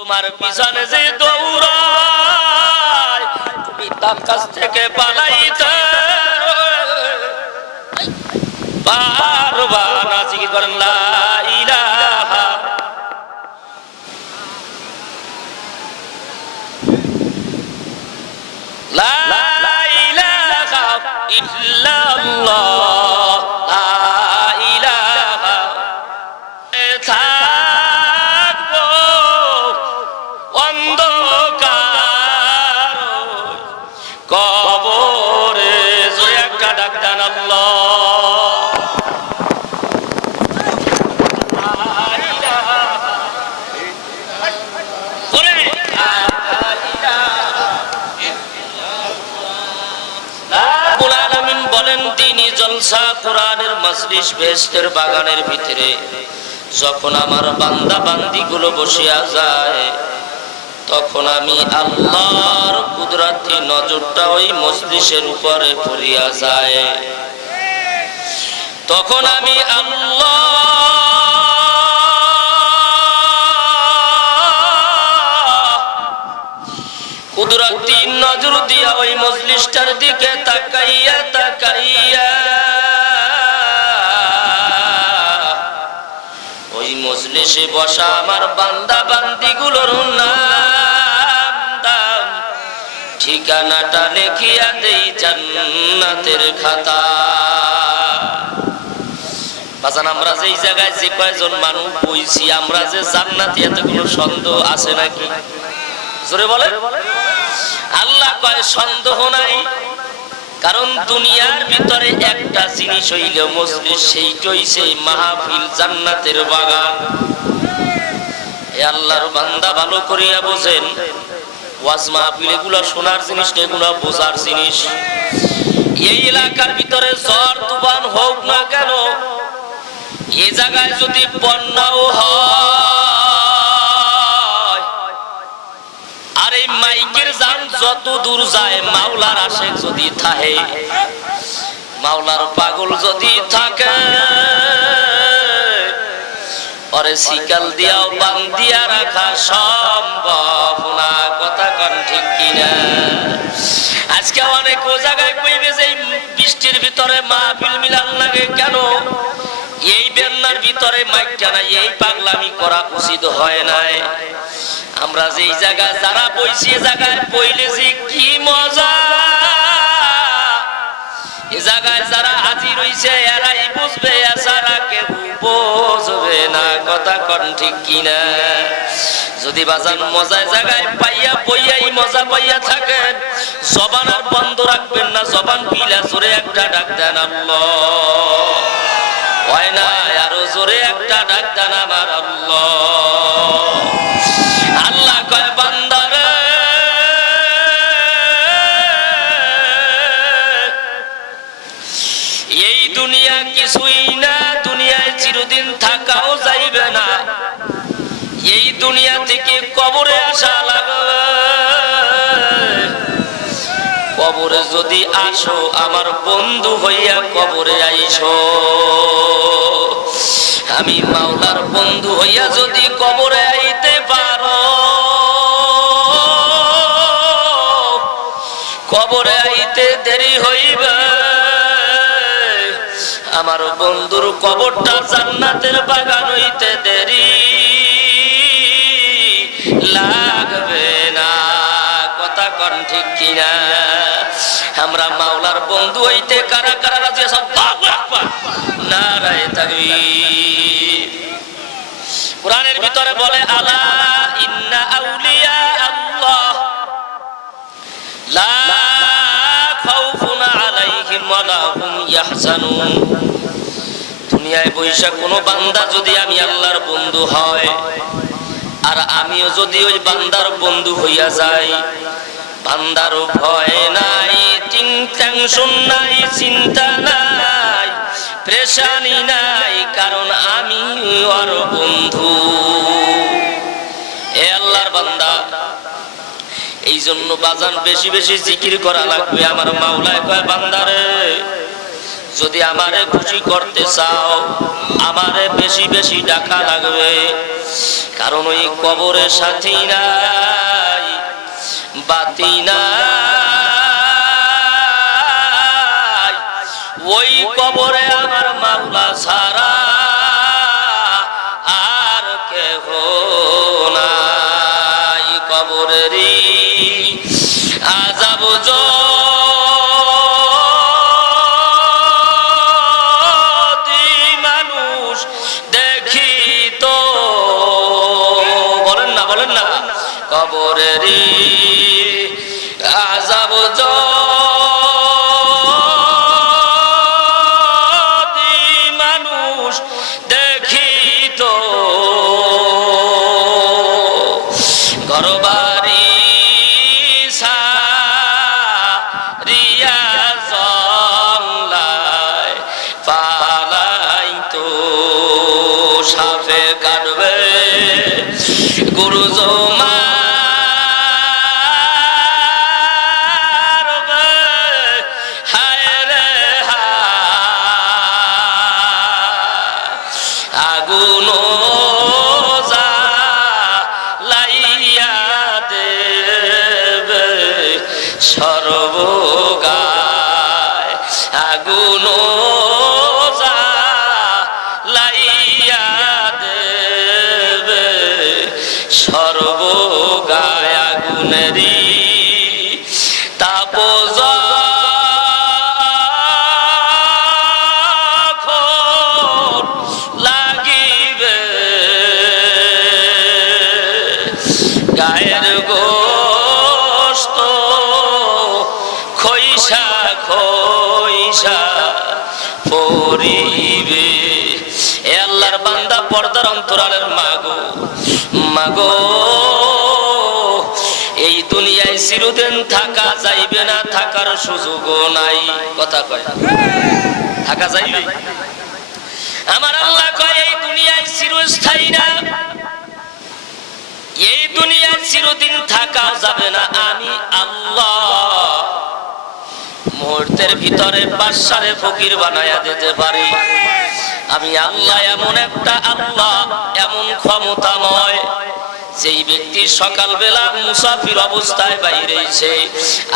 তোমার পিছনে যে দৌড়ায় তুমি তার কাছ থেকে পালাইতে জলসা কোরআনের মজলিস বেহেশতের বাগানের ভিতরে যখন আমার বান্দা বান্দি গুলো বসিয়া যায়, তখন আমি আল্লাহর কুদরাতি নজরটা ওই মজলিসের উপরে পড়িয়া যায়। তখন আমি আল্লাহ কুদরতি নজর দিয়া ওই মজলিসটার দিকে তাকাইয়া তাকাইয়া মজলিসে বসা আমার বান্দা বান্দি গুলোর ঠিকানাটা লেখিয়া দেই জান্নাতের খাতা। আমরা যে জায়গায় যে কয়জন মানুষ বইছি, আমরা যে জান্নাতি এত কোনো সন্দেহ আছে নাকি? জোরে বলে আল্লাহ কয় সন্দেহ নাই। কারণ দুনিয়ার ভিতরে একটা জিনিস হইল মজলিস সেইটাই সেই মাহফিল জান্নাতের বাগান। এ আল্লাহর বান্দা ভালো করিয়া বোঝেন। ওয়াজ মাহফিল এগুলো শোনার জিনিস না, এগুলো বোঝার জিনিস। এই এলাকার ভিতরে ঝড়, তুফান হোক না কেন, এ জায়গায় যদি বন্যাও হয়, আর এই মাইকের যত দূর যায় মাওলার আশেক যদি থাকে, মাওলার পাগল যদি থাকে, পরে শিকাল দিয়াও বান দিয়া রাখা সম্ভব না, কথা কন ঠিক কিনা? আজকে অনেক ও জায়গায় কইবে যে বৃষ্টির ভিতরে মাহফিল মিলান লাগে কেন? এই বেন্নার ভিতরে মাইকটা নাই, এই পাগলামি করা উচিত হয় নাই। আমরা যে জায়গা যারা বইছি জায়গায় বইলে যে কি মজা। এ জায়গায় যারা হাজির হইছে, এরাই বুঝবে এছাড়া কেউ বুঝবে না, কথা কন ঠিক কিনা। যদি বাজান মজায় জায়গায় পাইয়া বইয়াই মজা পাইয়া থাকেন জবান আর বন্ধ রাখবেন না, জবান পিলা জোরে একটা ডাক দেন আল্লাহ। হয় না, আরও জোরে একটা ডাক দেন আমার আল্লাহ। আসো আমার বন্ধু হইয়া কবরে আইসো। আমি মাওলার বন্ধু হইয়া যদি কবরে আইতে পারো, কবরে আইতে দেরি হইবে। আমার বন্ধুর কবরটা জান্নাতের বাগান হইতে দেরি। কথা কন ঠিক কিনা? আমরা মাওলার বন্ধু হইতে কারা কারা রাজি সব নারায় তাকবীর। কোরআনের ভিতরে বলে, আলা ইন্না আউলিয়া আল্লাহ। লা খাউফুন আলাইহিম ওয়ালা হুম ইয়াহজানুন। দুনিয়ায় বৈশা কোনো বান্দা যদি আমি আল্লাহর বন্ধু হয়, আর আমিও যদি ওই বান্দার বন্ধু হইয়া যাই বান্দার ভয় নাই টেনশন নাই চিন্তা নাই প্রেশানি নাই, কারণ আমি ওর বন্ধু। এ আল্লাহর বান্দা এই জন্য বাজান বেশি বেশি জিকির করা লাগবে আমার মাওলায়। কয় বান্দারে যদি আমারে খুশি করতে চাও, আমারে বেশি বেশি ডাকা লাগবে। কারণ ওই কবরে সাথী নাই। বাতি নাই ওই কবরে আমার মাওলা সারা পর্দার অন্তরালের মাগো। মাগো, এই দুনিয়ায় চিরদিন থাকা যাইবে না, থাকার সুযোগও নাই। কথা কয়। থাকা যাইবে? আমার আল্লাহ কয়, এই দুনিয়ায় চিরস্থায়ী না। এই দুনিয়ায় চিরদিন থাকা যাবে না। আমি আল্লাহ মুহূর্তের ভিতরে বাদশারে ফকির বানায়া দিতে পারি। আমি আল্লাহ এমন একটা আল্লাহ, এমন ক্ষমতাময়, যেই ব্যক্তি সকালবেলা মুসাফির অবস্থায় বাইরেছে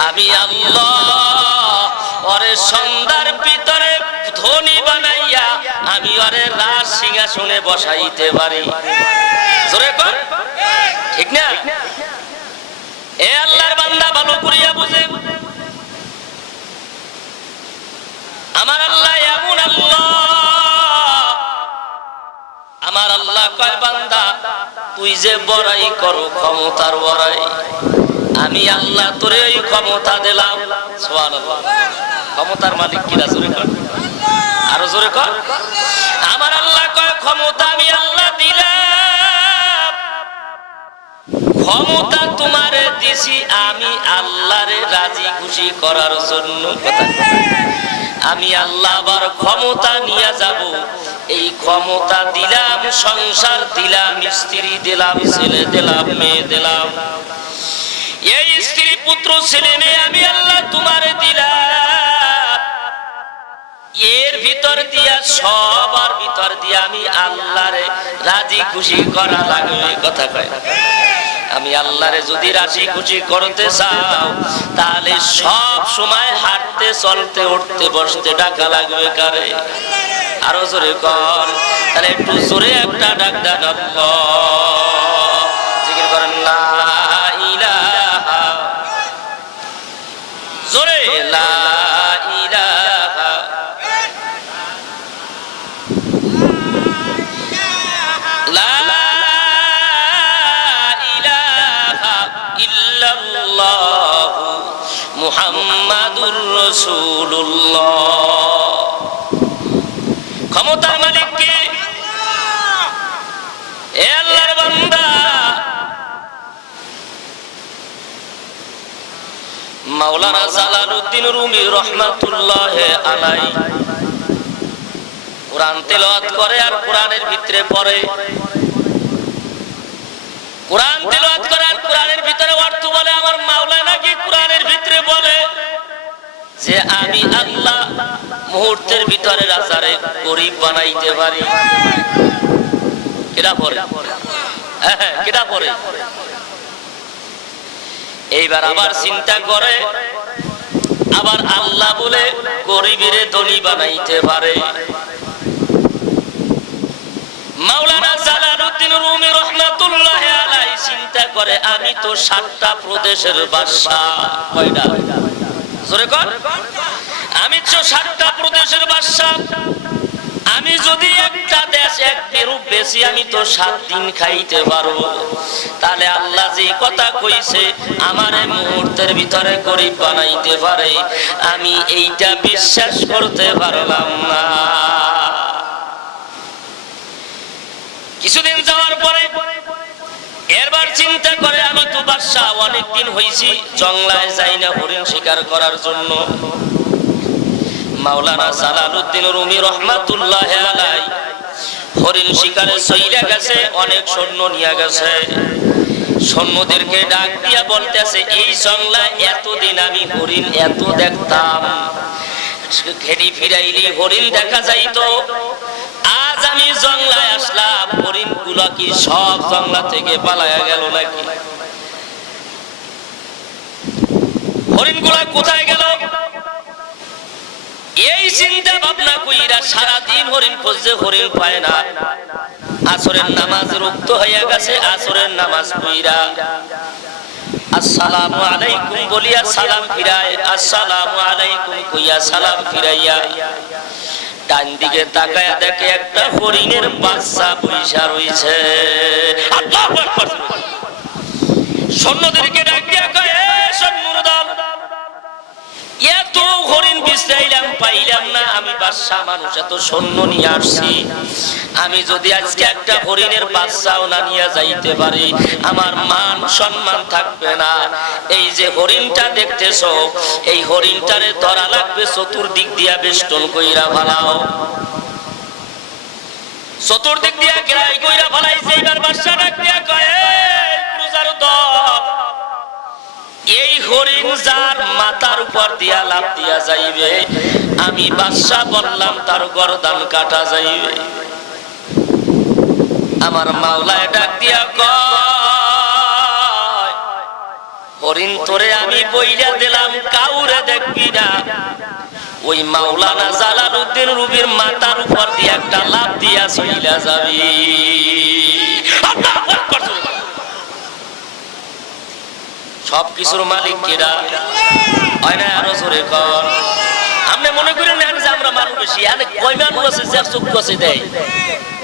আমি আল্লাহ সন্ধ্যার ভিতরে ধনী বানাইয়া আমি ওরে রাজ সিংহাসনে বসাইতে পারি। জোরে কর। ঠিক না? এ আল্লাহর বান্দা ভালো করিয়া বুঝে। আমার আল্লাহ এমন আল্লাহ। আমার আল্লাহ কয়, বান্দা, তুই যে বড়াই করো ক্ষমতার বড়াই, আমি আল্লাহ তোরে ওই ক্ষমতা দিলাম। ক্ষমতার মালিক কিরা জোরে কর। আরও জোরে কর। আমার আল্লাহ কয়, ক্ষমতা আমি আল্লাহ দিলাম। ক্ষমতা তোমারে দিছি আমি আল্লাহরে রাজি খুশি করার জন্য। কথা আমি আল্লাহ আবার ক্ষমতা নিয়ে যাব। এই ক্ষমতা দিলাম, সংসার দিলাম, স্ত্রী দিলাম, ছেলে দিলাম, মেয়ে দিলাম। এই স্ত্রী পুত্র ছেলে মেয়ে আমি আল্লাহ তোমারে দিলাম। এর ভিতর দিয়া, সবার ভিতর দিয়া আমি আল্লাহরে রাজি খুশি করা লাগবে কথা কয়। আমি আল্লাহরে যদি রাজি খুশি করতে চাও, তাহলে সব সময় হাঁটতে, চলতে, উঠতে, বসতে ডাকা লাগবে কারে? আরও জোরে কর। তাহলে একটু জোরে একটা ডাক দেন জিকির জোরে, লা ক্ষমতার মালিক কে আল্লাহর বান্দা মাওলানা জালালউদ্দিন রুমি রহমাতুল্লাহ আলাই কোরআন তেলাওয়াত করে আর কোরআনের ভিতরে পড়ে। কোরআন তেলাওয়াত করে আর কোরআনের ভিতরে অর্থ বলে আমার মাওলা নাকি কোরআনের ভিতরে বলে যে আমি আল্লাহ মুহূর্তের ভিতরে রাজারে গরিব বানাইতে পারি। এরা পড়ে হ্যাঁ, হ্যাঁ, কেটা পরে? এইবার আবার চিন্তা করে আবার আল্লাহ বলে গরিবের ধনী বানাইতে পারে। মাওলানা জালালউদ্দিন রুমি রহমাতুল্লাহ আলাইহি চিন্তা করে আমি তো সাতটা প্রদেশের বাদশা কয়টা? জোরে কর। আমি তো সাতটা প্রদেশের বাদশা আমি যদি একটা দেশ এক পেরু বেশি, আমি তো সাত দিন খাইতে পারব। তাহলে আল্লাহ যে কথা কইছে, আমার মুহূর্তের ভিতরে গরিব বানাইতে পারে। আমি এইটা বিশ্বাস করতে পারলাম না। কিছুদিন যাওয়ার পরে এরবার চিন্তা করে আমি তো বাদশাহ অনেকদিন হয়েছি জংলায় যাই না হরিণ শিকার করার জন্য। মাওলানা জালালউদ্দিন রুমি রহমাতুল্লাহ আলাই হরিণ শিকারে সইরা গেছে, অনেক সৈন্য নিয়ে গেছে। সৈন্যদেরকে ডাক দিয়া বলতেছে, এই জংলায় এতদিন আমি হরিণ এত দেখতাম। ঘেরি ফিরাইলি, হরিণ দেখা যাইতো। আজ আমি জংলায় আসলাম হরিণগুলা কি সব জংলা থেকে পালায়া গেল নাকি? হরিণগুলা কোথায় গেল? এই চিন্তা ভাবনা কইরা সারাদিন হরিণ খুঁজছে হরিণ পায় না। আসরের নামাজ রুক্ত হইয়া গেছে, আসরের নামাজ কইরা আসসালামু আলাইকুম বলিয়া সালাম ফিরায়, আসসালামু আলাইকুম কইয়া সালাম ফিরাইয়া। ডান দিকে তাকায় দেখে একটা হরিণের বাচ্চা পয়সা রইছে। আল্লাহু আকবার। সৈন্যদেরকে ডাক এত হরিণ পাইলাম না। আমি মানুষ, এত সৈন্য নিয়ে আসছি। আমি যদি আজকে একটা হরিণের বাচ্চাও না নিয়ে যাইতে পারি, আমার মান সম্মান থাকবে না। এই যে হরিণটা দেখতেছো, এই হরিণটারে ধরা লাগবে চতুর্দিক দিয়া বেষ্টন কইরা ভালাও চতুর্দিক দিয়া কইরা ভালাইছে এইবার বাদশা ডাক দিয়া কয় দল এই হরিণ যার মাথার উপর দিয়া লাভ দিয়া যাইবে। আমি বাদশা বললাম, তার গরদান কাটা যাইবে। আমার মাওলায় ডাক দিয়া কয়, হরিণ তোরে আমি বইলা দিলাম, কাউরে দেখবি না। ওই মাওলানা জালালউদ্দিন রুবির মাথার উপর দিয়ে একটা লাভ দিয়া চইলা যাবি। আল্লাহু সব কিছুর মালিক কেরা হয় না? আরও জোরে কর। আপনি মনে করেন না যে আমরা মানুষ বেশি যে আছে দেয়?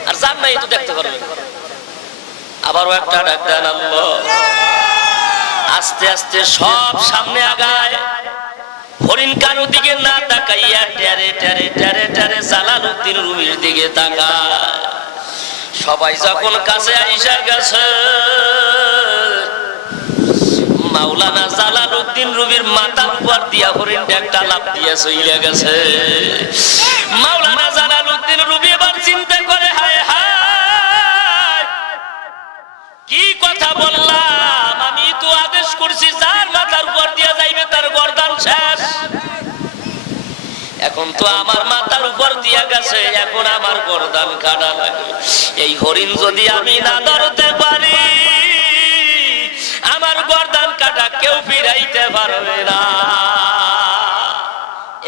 আর তো দেখতে আবারও একটা ডাক দেন আল্লাহ। আস্তে আস্তে সব সামনে আগায়। হরিণ কারও দিকে না তাকাইয়া টেরে টেরে টেরে টেরে জালালউদ্দিন রুমির দিকে তাকায়। সবাই যখন কাছে আইসা গেছে মাওলানা জালালউদ্দিন রুবির মাথার উপর দিয়া হরিণ একটা লাভ দিয়া চইলে গেছে। মাওলানা জালালউদ্দিন রুবি এবার চিন্তা করে, হায় হায়। কি কথা বললাম? আমি তো আদেশ করছি, যার মাথার উপর দিয়া যাইবে তার গর্দান শেষ। এখন তো আমার মাথার উপর দিয়া গেছে, এখন আমার গর্দান কাটা লাগে এই হরিণ যদি আমি না ধরতে পারি আমার গর্দান কাটা কেউ ফিরাইতে পারবে না।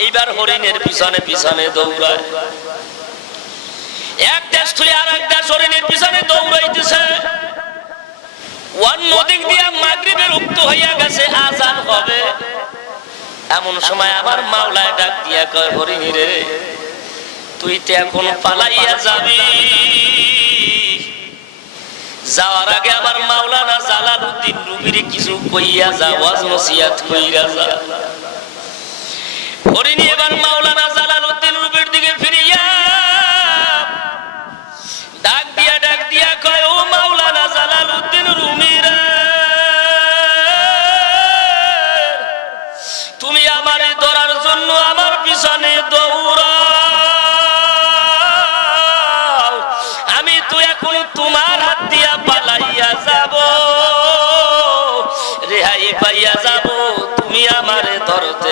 এইবার হরিণের পিছনে পিছনে দৌড়ায়। এক দেশ আর এক দেশ হরিণের পিছনে দৌড়াইতেছে। অন্য দিক দিয়া মাগরিবের উক্ত হইয়া গেছে, আজান হবে। এমন সময় আমার মাওলায় ডাক দিয়া কয়, হরিণী রে, তুই তো এখন পালাইয়া যাবি। যাওয়ার আগে আমার মাওলানা জালালউদ্দিন রুবির কিছু কইয়া যা ওয়াজ নসিহত কইরা যা হরিণী এবার মাওলানা জালালউদ্দিন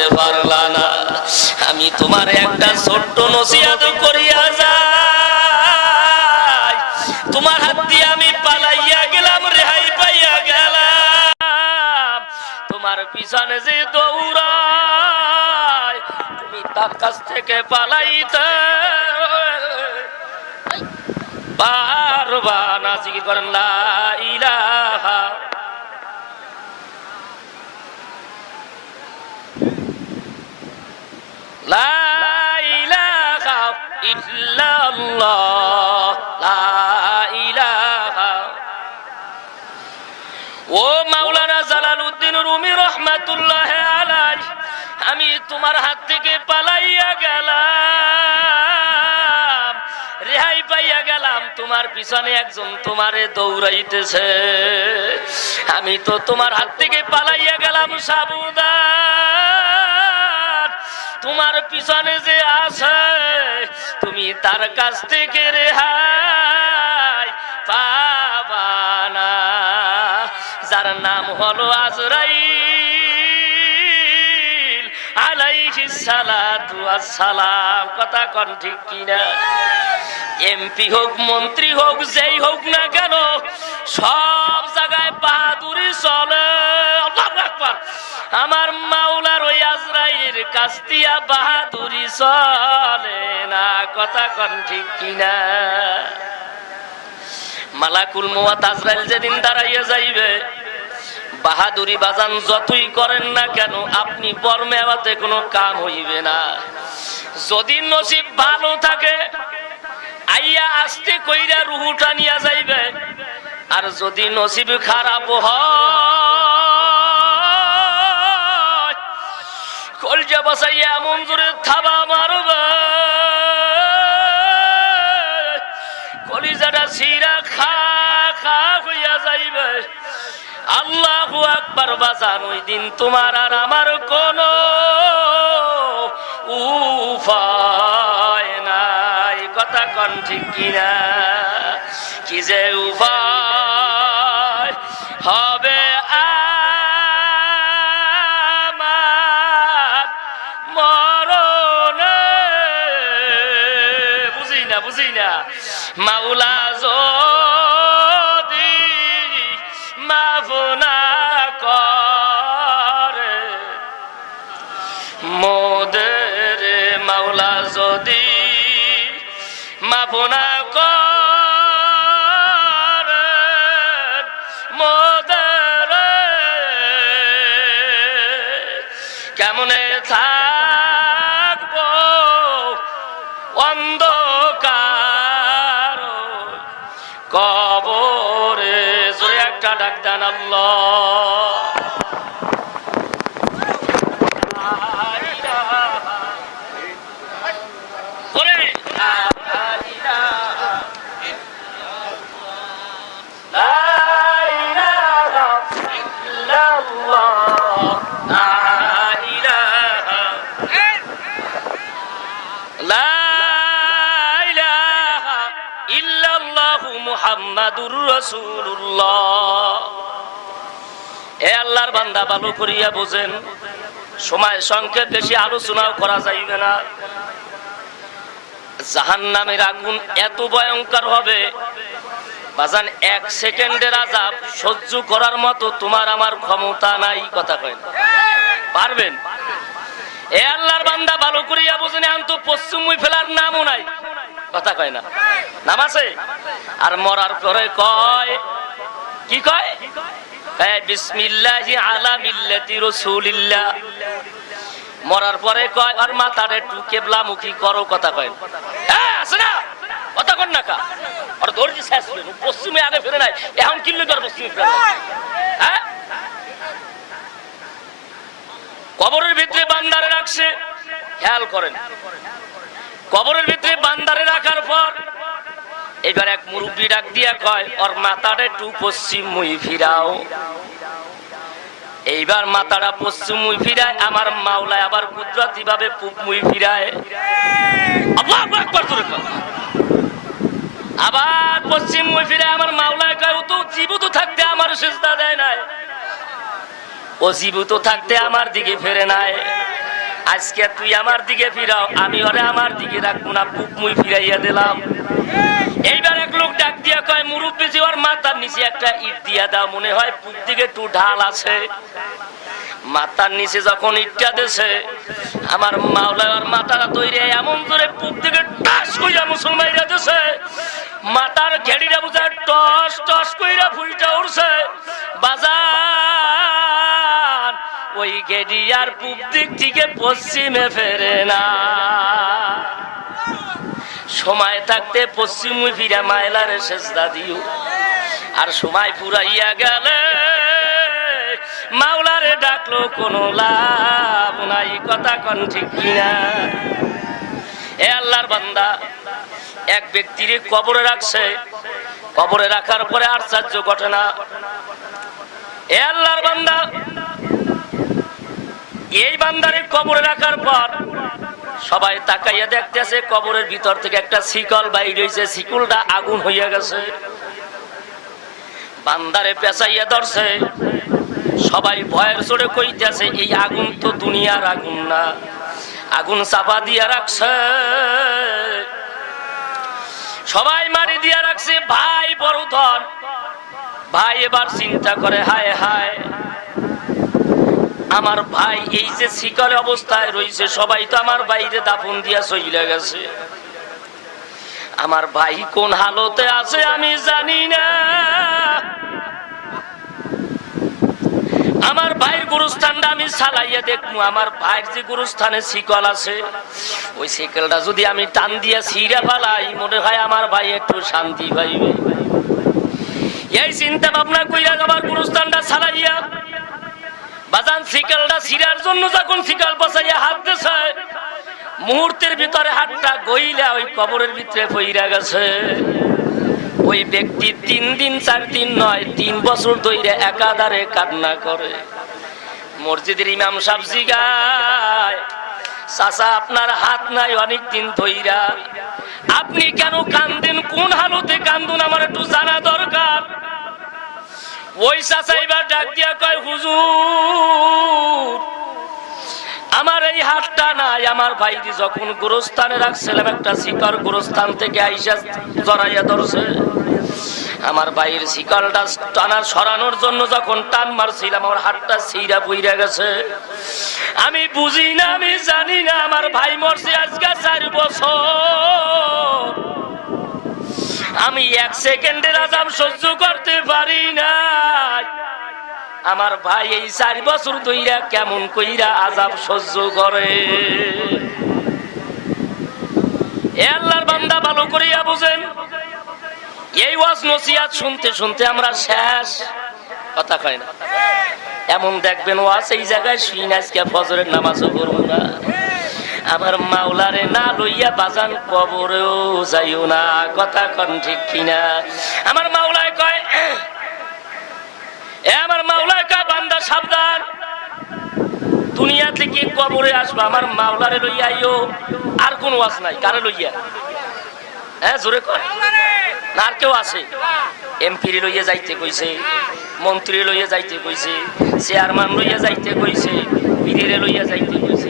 করতে পারলা না। আমি তোমার একটা ছোট্ট নসিহাত করিয়া যাই। তোমার হাত দিয়ে আমি পালাইয়া গেলাম, রেহাই পাইয়া গেলাম। তোমার পিছনে যে দৌড়াই, তুমি তার কাছ থেকে পালাইতে। বারবার নাচিকি করেন, লা ও মাওলানা রুমি রহমাতুল্লাহ আমি তোমার হাত থেকে পালাইয়া গেলাম, রেহাই পাইয়া গেলাম, তোমার পিছনে একজন তোমারে দৌড়াইতেছে। আমি তো তোমার হাত থেকে পালাইয়া গেলাম সাবুদান। তোমার পিছনে যে আছে, তুমি তার কাছ থেকে রেহাই পাবানা যার নাম হলো ওয়াস সালাম কথা কোন ঠিক কিনা? এমপি হোক, মন্ত্রী হোক, যেই হোক না কেন, সব জায়গায় বাহাদুরি চলে। আমার মাওলার ওই আজরাইলের কাছ দিয়া বাহাদুরি চলে না? কথা কন ঠিক কিনা? মালাকুল মোয়াত আজরাইল যেদিন দাঁড়াইয়া যাইবে, বাহাদুরি বাজান যতই করেন না কেন, আপনি বর্মেওয়াতে কোনো কাম হইবে না। যদি নসিব ভালো থাকে, আইয়া আসতে কইরা রুহুটা নিয়া যাইবে। আর যদি নসিব খারাপ হয় কলজা বসাইয়া এমন জোরে থাবা মারবে। কলিজাটা সিরা খা খা হইয়া যাইবে। আল্লাহু আকবার বাজান, ওই দিন তোমার আর আমার কোনো উপায় নাই। কথা কন ঠিক কিনা? কি যে উপায়? মাফ আল্লাহর বান্দা ভালো করিয়া বোঝেন, সময় সংক্ষেপ বেশি আলোচনাও করা যাইবে না। জাহান নামের আগুন এত ভয়ঙ্কর হবে, বাজান, এক সেকেন্ডের আজাব সহ্য করার মতো তোমার আমার ক্ষমতা নাই, কথা কয় পারবেন? এ আল্লাহর বান্দা ভালো করিয়া বোঝেন, এখন তো পশ্চিম ফেলার নামও নাই। কথা কয় না। নাম আছে? আর মরার পরে কয়? কি কয়? বিসমিল্লাহি আলা মিল্লাতি রাসূলিল্লাহ। মরার পরে কয়, আর মাথারে একটু কেবলামুখী করো, কথা কয় হ্যাঁ আছে না? কথা কন না কা। আর দর্জি শেষ পশ্চিমে আগে ফিরে নাই। এখন কিল্লু কর পশ্চিমে ফিরে। হ্যাঁ? কবরের ভিতরে বান্দারে রাখছে। খেয়াল করেন। কবরের ভিতরে বান্দারে রাখার পর, এবার এক মুরব্বী ডাক দিয়া কয়, ওর মাথাটা একটু পশ্চিম মুই ফিরাও। এইবার মাথাটা পশ্চিম মুই ফিরায়, আমার মাওলায় আবার কুদরতি ভাবে পূব মুই ফিরায়। আবার পশ্চিম মুই ফিরায়, আমার মাওলায় কয়, ও তো জীবিত থাকতে আমার সেজদা দেয় নাই। ও জীবিত থাকতে আমার দিকে ফেরে নাই। আজকে তুই আমার দিকে ফিরাও, আমি ওরে আমার দিকে রাখব না, বুক মুই ফিরাইয়া দিলাম। এইবার এক লোক ডাক দিয়া কয়, মুরব্বী যে ওর মাথার নিচে একটা ইট দিয়া দাও, মনে হয় বুক দিকে একটু ঢাল আছে। মাথার নিচে যখন ইটটা দেশে আমার মাওলার মাথাটা তৈরি এমন করে পুক থেকে টাস কইরা মুসলমানরা দেশে মাথার ঘেড়িটা বুঝা টস টস কইরা ফুইটা উড়ছে। বাজার ওই গেডি আর পূব দিক থেকে পশ্চিমে ফেরে না। সময় থাকতে পশ্চিম ফিরা মায়লারে শেষদা দিও। আর সময় পুরাইয়া গেলে মাওলারে ডাকলো, কোনো লাভ নাই, কথা কন ঠিক কিনা। এ আল্লাহর বান্দা, এক ব্যক্তির কবরে রাখছে। কবরে রাখার পরে আশ্চর্য ঘটনা। এ আল্লাহর বান্দা এই বান্দারে কবরে রাখার পর সবাই তাকাইয়া দেখতেছে, কবরের ভিতর থেকে একটা শিকল বাইর হয়েছে শিকলটা আগুন হইয়া গেছে। বান্দারে পেঁচাইয়া ধরছে। সবাই ভয়ের চড়ে কইতেছে, এই আগুন তো দুনিয়ার আগুন না, আগুন চাপা দিয়া রাখছে। সবাই মারি দিয়া রাখছে, ভাই বড় ধন। ভাই এবার চিন্তা করে, হায় হায়। আমার ভাই, এই যে শিকল অবস্থায় রয়েছে সবাই তো আমার বাইরে দাফন দিয়া চইলে গেছে। আমার ভাই কোন হালতে আছে আমি জানি না। আমার ভাইয়ের গুরুস্থানটা আমি চালাইয়া দেখব আমার ভাইয়ের যে গুরুস্থানে শিকল আছে, ওই শিকলটা যদি আমি টান দিয়া ছিঁড়া ফালাই, মনে হয় আমার ভাই একটু শান্তি পাইবে। এই চিন্তা ভাবনা কইরা আমার গুরুস্থানটা চালাইয়া বাজান শিকলটা ছিঁড়ার জন্য যখন শিকল বসাইয়া হাত মুহূর্তের ভিতরে হাতটা গইলা ওই কবরের ভিতরে পইরা গেছে। ওই ব্যক্তি তিন দিন, চার দিন নয়, তিন বছর ধরে একাধারে কান্না করে। মসজিদের ইমাম সাহেব জিগায়, চাচা, আপনার হাত নাই অনেক দিন ধইরা। আপনি কেন কান্দেন? কোন হালতে কান্দুন? আমার একটু জানা দরকার। আমার এই হাতটা নাই। আমার যখন রাখছিলাম, একটা শিকর থেকে আইসা জড়াইয়া ধরছে। আমার ভাইয়ের শিকলটা টানার, সরানোর জন্য যখন টান মারছিলাম, আমার হাতটা ছিঁড়া বইরা গেছে। আমি বুঝি না, আমি জানি না, আমার ভাই মরছে আজকে চার বছর। আমি এক সেকেন্ডের আজাম সহ্য করতে পারি না আমার ভাই এই চার বছর ধইরা কেমন কইরা আজাব সহ্য করে? আল্লাহর বান্দা ভালো করিয়া বুঝেন, এই ওয়াজ নসিয়াত শুনতে শুনতে আমরা শেষ। কথা কয় না। এমন দেখবেন ওয়াজ এই জায়গায় শুই না, আজকে ফজরের নামাজও করব না। আমার মাওলারে না লইয়া বাজান কবরেও যাইও না, কথা কন ঠিক কিনা? আমার মাওলায় কয়, এ আমার মাওলায় কয়, বান্দা সাবধান। দুনিয়া থেকে কবরে আসবা, আমার মাওলারে লইয়া আইও, আর কোন ওয়াজ নাই, কারে লইয়া? হ্যাঁ জোরে না, আর কেউ আছে? এমপি লইয়া যাইতে কইছে, মন্ত্রী লইয়া যাইতে কইছে, চেয়ারম্যান লইয়া যাইতে কইছে, পীরেরে লইয়া যাইতে কইছে।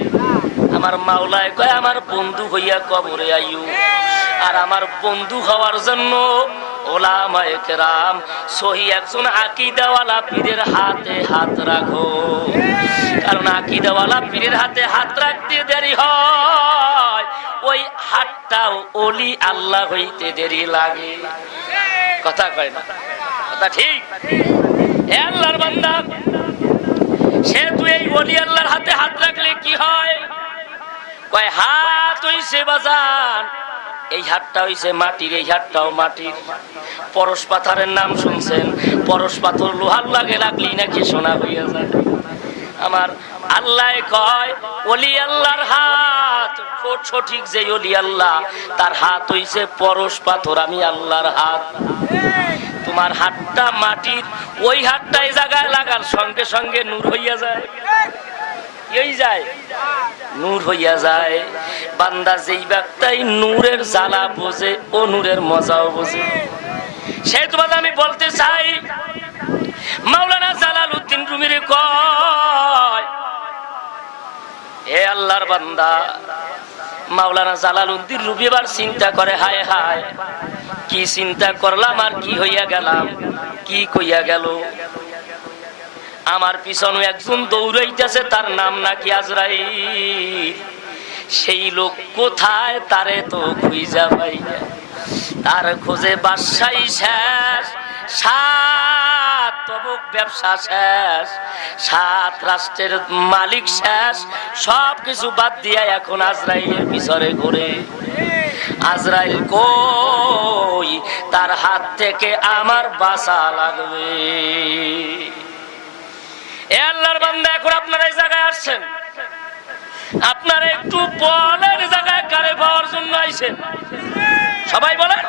আমার মাওলায় কয় আমার বন্ধু হইয়া কবরে আইও আর আমার বন্ধু হওয়ার জন্য ওলামায়ে সহি হাতে হাত কারণ আকিদাওয়ালা হাতে হাত রাখতে হয়। ওই অলি আল্লাহ হইতে দেরি লাগে। কথা কয় না? ঠিক? আল্লাহর বান্দা, সে তুই এই অলি আল্লাহর হাতে হাত রাখলে কি হয়? কয় হাত হইছে বাজান এই হাতটা হইছে মাটির, এই হাতটাও মাটির। পরশ পাথরের নাম শুনছেন, পরশ পাথর লোহার লাগে লাগলি নাকি সোনা হইয়া যায়। আমার আল্লাহ কয় অলি আল্লাহর হাত। সঠিক যে অলি আল্লাহ, তার হাত হইছে পরশ পাথর, আমি আল্লাহর হাত। তোমার হাতটা মাটির, ওই হাতটা এই জায়গায় লাগার সঙ্গে সঙ্গে নূর হইয়া যায়। এই যায়। নূর হইয়া যায়। বান্দা যেই ব্যক্তাই নূরের জ্বালা বোঝে ও নূরের মজাও বোঝে। সেই তোমার আমি বলতে চাই, মাওলানা জালাল উদ্দিন রুমির কয় হে আল্লাহর বান্দা, মাওলানা জালাল উদ্দিন রুবি এবার চিন্তা করে, হায় হায়, কি চিন্তা করলাম আর কি হইয়া গেলাম, কি কইয়া গেল? আমার পিছনে একজন দৌড়াইতেছে, তার নাম নাকি আজরাই সেই লোক কোথায়, তারে তো খুঁজা পাই তার খোঁজে বাসাই শেষ, সাত তবুক ব্যবসা শেষ, সাত রাষ্ট্রের মালিক শেষ সব কিছু বাদ দিয়া এখন আজরাইলের পিছরে ঘুরে। আজরাইল কই, তার হাত থেকে আমার বাসা লাগবে। এ আল্লাহর বান্দা এখন আপনারা এই জায়গায় আসছেন। আপনারা একটু বলের জায়গায় কারে পাওয়ার জন্য আইছেন। সবাই বলেন।